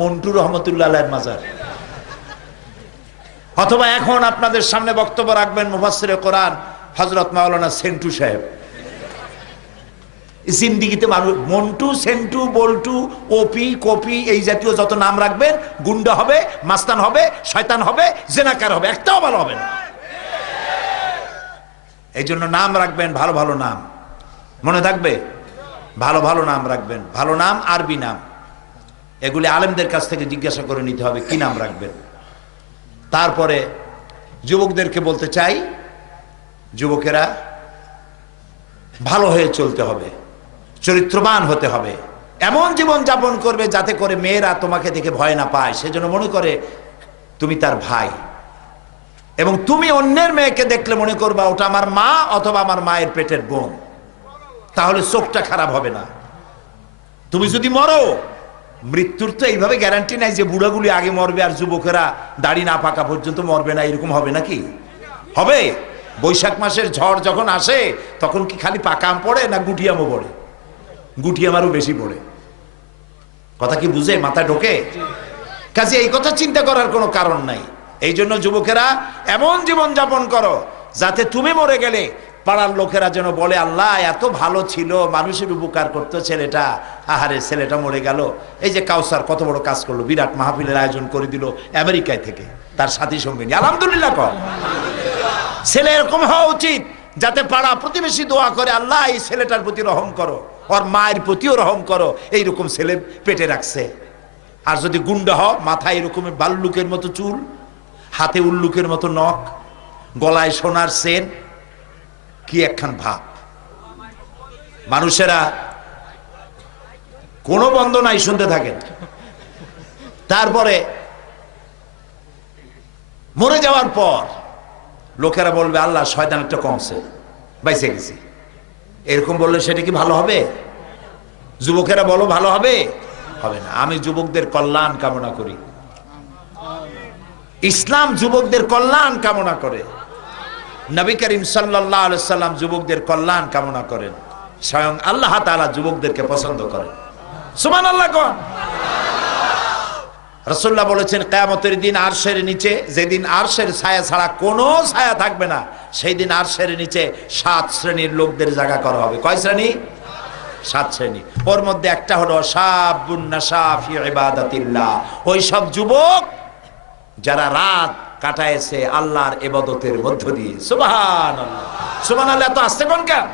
মন্টু রহমতুল্লাহ আলাইহির মাজার। অথবা এখন আপনাদের সামনে বক্তব্য রাখবেন মুফাসসিরে কোরআন হযরত মাওলানা সেন্টু সাহেব। জিন্দিগিতে মানুষ মন্টু, সেন্টু, বল্টু, ওপি, কপি এই জাতীয় যত নাম রাখবেন, গুন্ডা হবে, মাস্তান হবে, শয়তান হবে, জেনাকার হবে, একটাও ভালো হবে না। এই জন্য নাম রাখবেন ভালো ভালো নাম, মনে থাকবে, ভালো ভালো নাম রাখবেন। ভালো নাম, আরবি নাম, এগুলি আলেমদের কাছ থেকে জিজ্ঞাসা করে নিতে হবে কি নাম রাখবেন। তারপরে যুবকদেরকে বলতে চাই, যুবকেরা ভালো হয়ে চলতে হবে, চরিত্রবান হতে হবে, এমন জীবন যাপন করবে যাতে করে মেয়েরা তোমাকে দেখে ভয় না পায়, সেজন্য মনে করে তুমি তার ভাই। এবং তুমি অন্যের মেয়েকে দেখলে মনে করবা ওটা আমার মা অথবা আমার মায়ের পেটের বোন, তাহলে চোখটা খারাপ হবে না। তুমি যদি মরো, মৃত্যুর তো এইভাবে গ্যারান্টি নাই যে বুড়াগুলি আগে মরবে আর যুবকেরা দাড়ি না পাকা পর্যন্ত মরবে না, এরকম হবে নাকি? হবে? বৈশাখ মাসের ঝড় যখন আসে তখন কি খালি পাকা আম পড়ে না গুটিয়ামও পড়ে? গুটিয়াম আরও বেশি পড়ে। কথা কি বুঝে মাথায় ঢোকে? কাজে এই কথা চিন্তা করার কোনো কারণ নাই। এই জন্য যুবকেরা এমন জীবন যাপন করো যাতে তুমি মরে গেলে পাড়ার লোকেরা যেন বলে আল্লাহ এত ভালো ছিল, মানুষের উপকার করতো ছেলেটা, আহারে ছেলেটা মরে গেল। এই যে কাউসার কত বড় কাজ করলো, বিরাট মাহফিলের আয়োজন করে দিল আমেরিকায় থেকে তার সাথী সঙ্গে নিয়ে, আলহামদুলিল্লাহ কর। ছেলে এরকম হওয়া উচিত যাতে পাড়া প্রতিবেশী দোয়া করে আল্লাহ এই ছেলেটার প্রতি রহম করো, ওর মায়ের প্রতিও রহম করো, এইরকম ছেলে পেটে রাখছে। আর যদি গুন্ডা হও, মাথায় এরকম বাল্লুকের মতো চুল, হাতে উল্লুকের মতো নখ, গলায় সোনার চেন, কি একখান ভাব। মানুষেরা কোনো বন্ধ নাই, শুনতে থাকেন। তারপরে মরে যাওয়ার পর লোকেরা বলবে আল্লাহ শয়তান একটা কমছে, বাইসে গেছি, এরকম বললে সেটা কি ভালো হবে? যুবকেরা বলো ভালো হবে? হবে না। আমি যুবকদের কল্যাণ কামনা করি, ইসলাম যুবকদের কল্যাণ কামনা করে, নবী করিম সাল্লাল্লাহু আলাইহি সাল্লাম যুবকদের কল্যাণ কামনা করেন, স্বয়ং আল্লাহ তাআলা যুবকদেরকে পছন্দ করেন। সুবহানাল্লাহ কোন। রাসূলুল্লাহ বলেছেন কিয়ামতের দিন আরশের নিচে, যেদিন আরশের ছায়া ছাড়া কোনো ছায়া থাকবে না, সেই দিন আরশের নিচে 7 শ্রেণীর লোকদের জায়গা করা হবে। কয় শ্রেণী? 7 শ্রেণী। ওর মধ্যে একটা হলো শাবুন নাশা ফি ইবাদাতিল্লাহ, ওই সব যুবক যারা রাত কাটাইছে আল্লাহর ইবাদতের মধ্য দিয়ে। সুবহানাল্লাহ, সুবহানাল্লাহ। তো আসতে কোন কেন?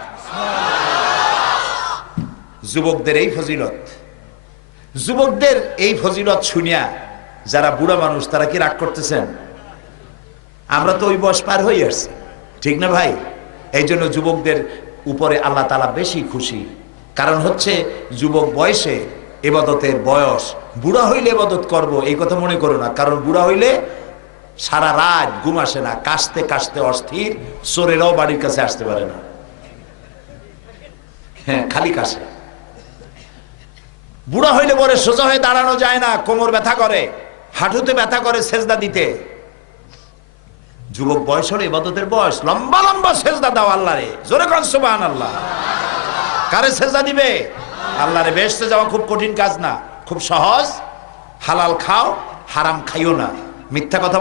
যুবকদের এই ফজিলত, যুবকদের এই ফজিলত শুনিয়া যারা বুড়া মানুষ তারা কি রাগ করতেছেন? আমরা তো ওই বয়স পার হয়ে আসছি, ঠিক না ভাই? এই জন্য যুবকদের উপরে আল্লাহ তাআলা বেশি খুশি। কারণ হচ্ছে যুবক বয়সে ইবাদতের বয়স, বুড়া হইলে ইবাদত করব এই কথা মনে করো না। কারণ বুড়া হইলে সারা রাত ঘুম আসে না, কাশতে কাশতে অস্থির, চোরেরাও বাড়ির কাছে আসতে পারে না, হ্যাঁ খালি কাশে। বুড়া হইলে পরে সোজা হয়ে দাঁড়ানো যায় না, কোমর ব্যথা করে, হাঁটুতে ব্যথা করে সেজদা দিতে। যুবক বয়স হলো ইবাদতের বয়স, লম্বা লম্বা সেজদা দাও আল্লাহরে, জোরে কোন সুবহানাল্লাহ। কারে সেজদা দিবে? আল্লাহরে। বেহেশতে যাওয়া খুব কঠিন কাজ না, খুব সহজ। হালাল খাও, হারাম খাইও না, মিথ্যা কথা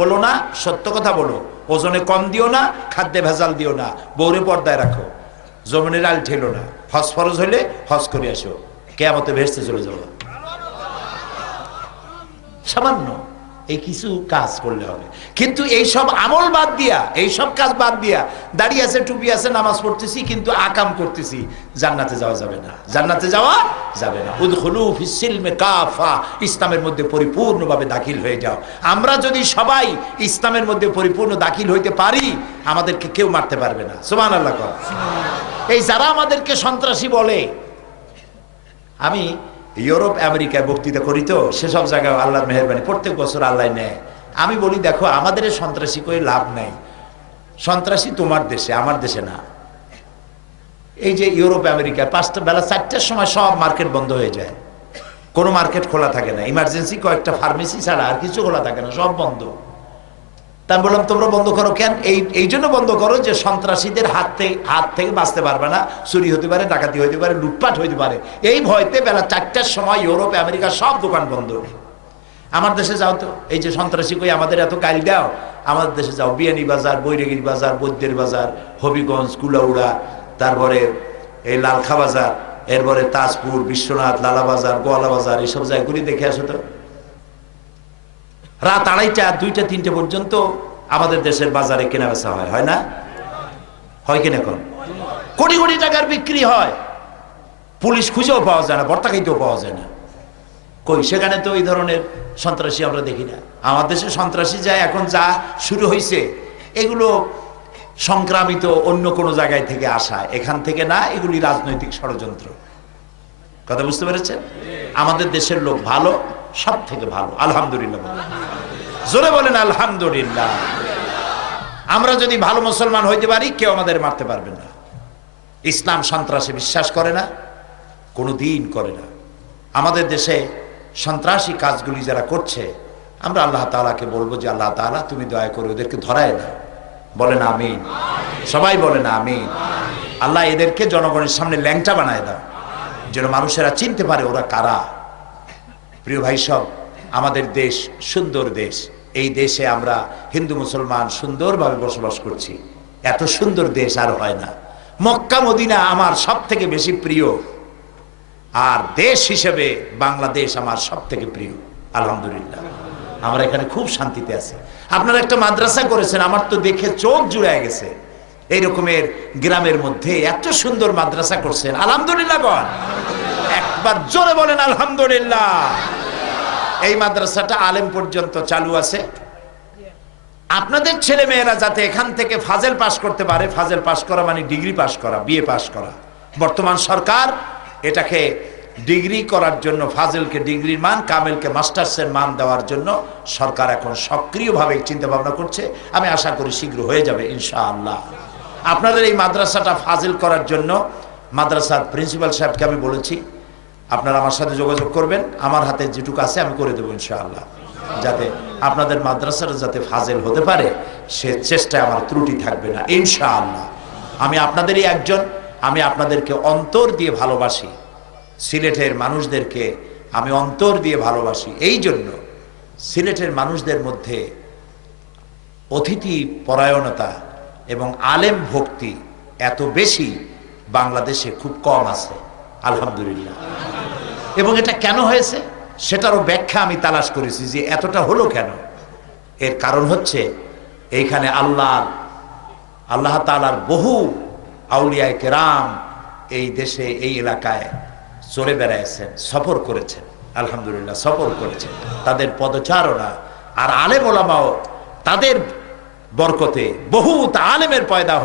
বলো না, সত্য কথা বলো, ওজনে কম দিও না, খাদ্যে ভেজাল দিও না, বউরে পর্দায় রাখো, জমিনের আল ঠেলো না, হজ ফরজ হইলে হজ করে আসো, কিয়ামতে বেহেশতে চলে যাবো। সামান্য এই কিছু কাজ করলে হবে। কিন্তু এই সব আমল বাদ দিয়া, এই সব কাজ বাদ দিয়া, দাঁড়িয়ে আছে, টুপি আছে, নামাজ পড়তেছি কিন্তু আকাম করতেছি, জান্নাতে যাওয়া যাবে না, জান্নাতে যাওয়া যাবে না। উদখুলু ফিস সিলমি কাফা, ইসলামের মধ্যে পরিপূর্ণভাবে দাখিল হয়ে যাও। আমরা যদি সবাই ইসলামের মধ্যে পরিপূর্ণ দাখিল হইতে পারি, আমাদেরকে কেউ মারতে পারবে না। সুবহানাল্লাহ। এই যারা আমাদেরকে সন্ত্রাসী বলে, আমি ইউরোপ আমেরিকায় বক্তৃতা করি তো, সেসব জায়গায় আল্লাহর মেহেরবানি প্রত্যেক বছর আল্লাহ নেয়। আমি বলি দেখো আমাদের সন্ত্রাসী করে লাভ নাই, সন্ত্রাসী তোমার দেশে, আমার দেশে না। এই যে ইউরোপ আমেরিকায় বেলা 4টার সময় সব মার্কেট বন্ধ হয়ে যায়, কোনো মার্কেট খোলা থাকে না, ইমার্জেন্সি কয়েকটা ফার্মেসি ছাড়া আর কিছু খোলা থাকে না, সব বন্ধ। তা আমি বললাম তোমরা বন্ধ করো কেন? এই জন্য বন্ধ করো যে সন্ত্রাসীদের হাত থেকে বাঁচতে পারবে না, চুরি হতে পারে, ডাকাতি হতে পারে, লুটপাট হতে পারে। এই ভয়তে বেলা 4টার সময় ইউরোপ আমেরিকা সব দোকান বন্ধ। আমার দেশে যাও তো, এই যে সন্ত্রাসী কই আমাদের এত গাড়ি দাও, আমাদের দেশে যাও, বিয়ানী বাজার, বৈরাগীর বাজার, বৈদ্যের বাজার, হবিগঞ্জ, কুলাউড়া, তারপরে এই লালখা বাজার, এরপরে তাজপুর, বিশ্বনাথ, লালা বাজার, গোয়ালা বাজার, এইসব জায়গাগুলি দেখে আসো তো। রাত 2:30, 2টা, 3টে পর্যন্ত আমাদের দেশের বাজারে কেনা বেচা হয় না? হয় কিনা? এখন কোটি কোটি টাকার বিক্রি হয়, পুলিশ খুঁজেও পাওয়া যায় না, বর্তা খাইতেও পাওয়া যায় না। কই সেখানে তো এই ধরনের সন্ত্রাসী আমরা দেখি না। আমার দেশে সন্ত্রাসী যায় এখন যা শুরু হয়েছে, এগুলো সংক্রামিত অন্য কোনো জায়গায় থেকে আসা, এখান থেকে না, এগুলি রাজনৈতিক ষড়যন্ত্র। কথা বুঝতে পেরেছেন? আমাদের দেশের লোক ভালো, সব থেকে ভালো, আলহামদুলিল্লাহ। জোরে বলেন আলহামদুলিল্লাহ। আমরা যদি ভালো মুসলমান হইতে পারি, কেউ আমাদের মারতে পারবে না। ইসলাম সন্ত্রাসে বিশ্বাস করে না, কোনো দিন করে না। আমাদের দেশে সন্ত্রাসী কাজগুলি যারা করছে, আমরা আল্লাহ তাআলাকে বলবো যে আল্লাহ তাআলা তুমি দয়া করে ওদেরকে ধরায় দাও। বলেন আমিন, সবাই বলেন আমিন। আল্লাহ এদেরকে জনগণের সামনে ল্যাংটা বানায় দাও, যেন মানুষেরা চিনতে পারে ওরা কারা। প্রিয় ভাই সব, আমাদের দেশ সুন্দর দেশ। এই দেশে আমরা হিন্দু মুসলমান সুন্দরভাবে বসবাস করছি। এত সুন্দর দেশ আর হয় না। মক্কা মদিনা আমার সব থেকে বেশি প্রিয়, আর দেশ হিসেবে বাংলাদেশ আমার সব থেকে প্রিয়, আলহামদুলিল্লাহ। আমরা এখানে খুব শান্তিতে আছি। আপনারা একটা মাদ্রাসা করেছেন, আমার তো দেখে চোখ জুড়ে গেছে। এই রকমের গ্রামের মধ্যে এত সুন্দর মাদ্রাসা করছেন, আলহামদুলিল্লাহ বল, একবার জোরে বলেন আলহামদুলিল্লাহ। এই মাদ্রাসাটা আলেম পর্যন্ত চালু আছে। আপনাদের ছেলে মেয়েরা যাতে এখান থেকে ফাজেল পাস করতে পারে, ফাজেল পাস করা মানে ডিগ্রি পাস করা, বিএ পাস করা। বর্তমান সরকার এটাকে ডিগ্রি করার জন্য, ফাজেলকে ডিগ্রির মান, কামেলকে মাস্টার্সের মান দেওয়ার জন্য সরকার এখন সক্রিয়ভাবে চিন্তা ভাবনা করছে। আমি আশা করি শীঘ্র হয়ে যাবে ইনশাআল্লাহ। আপনাদের এই মাদ্রাসাটা ফাজিল করার জন্য মাদ্রাসার প্রিন্সিপাল সাহেবকে আমি বলেছি, আপনারা আমার সাথে যোগাযোগ করবেন, আমার হাতে যেটুকু আছে আমি করে দেবো ইনশাআল্লাহ, যাতে আপনাদের মাদ্রাসাটা যাতে ফাজিল হতে পারে সে চেষ্টায় আমার ত্রুটি থাকবে না ইনশাআল্লাহ। আমি আপনাদেরই একজন, আমি আপনাদেরকে অন্তর দিয়ে ভালোবাসি। সিলেটের মানুষদেরকে আমি অন্তর দিয়ে ভালোবাসি। এই জন্য সিলেটের মানুষদের মধ্যে অতিথি পরায়ণতা এবং আলেম ভক্তি এত বেশি বাংলাদেশে খুব কম আছে, আলহামদুলিল্লাহ। এবং এটা কেন হয়েছে সেটারও ব্যাখ্যা আমি তালাশ করেছি যে এতটা হলো কেন। এর কারণ হচ্ছে এইখানে আল্লাহ তাআলার বহু আউলিয়ায়ে কেরাম এই দেশে, এই এলাকায় চলে বেড়াইছেন, সফর করেছেন, আলহামদুলিল্লাহ সফর করেছেন। তাদের পদচারণা আর আলেম ওলামাও তাদের বরকতে বহুত আলেমের পয়দা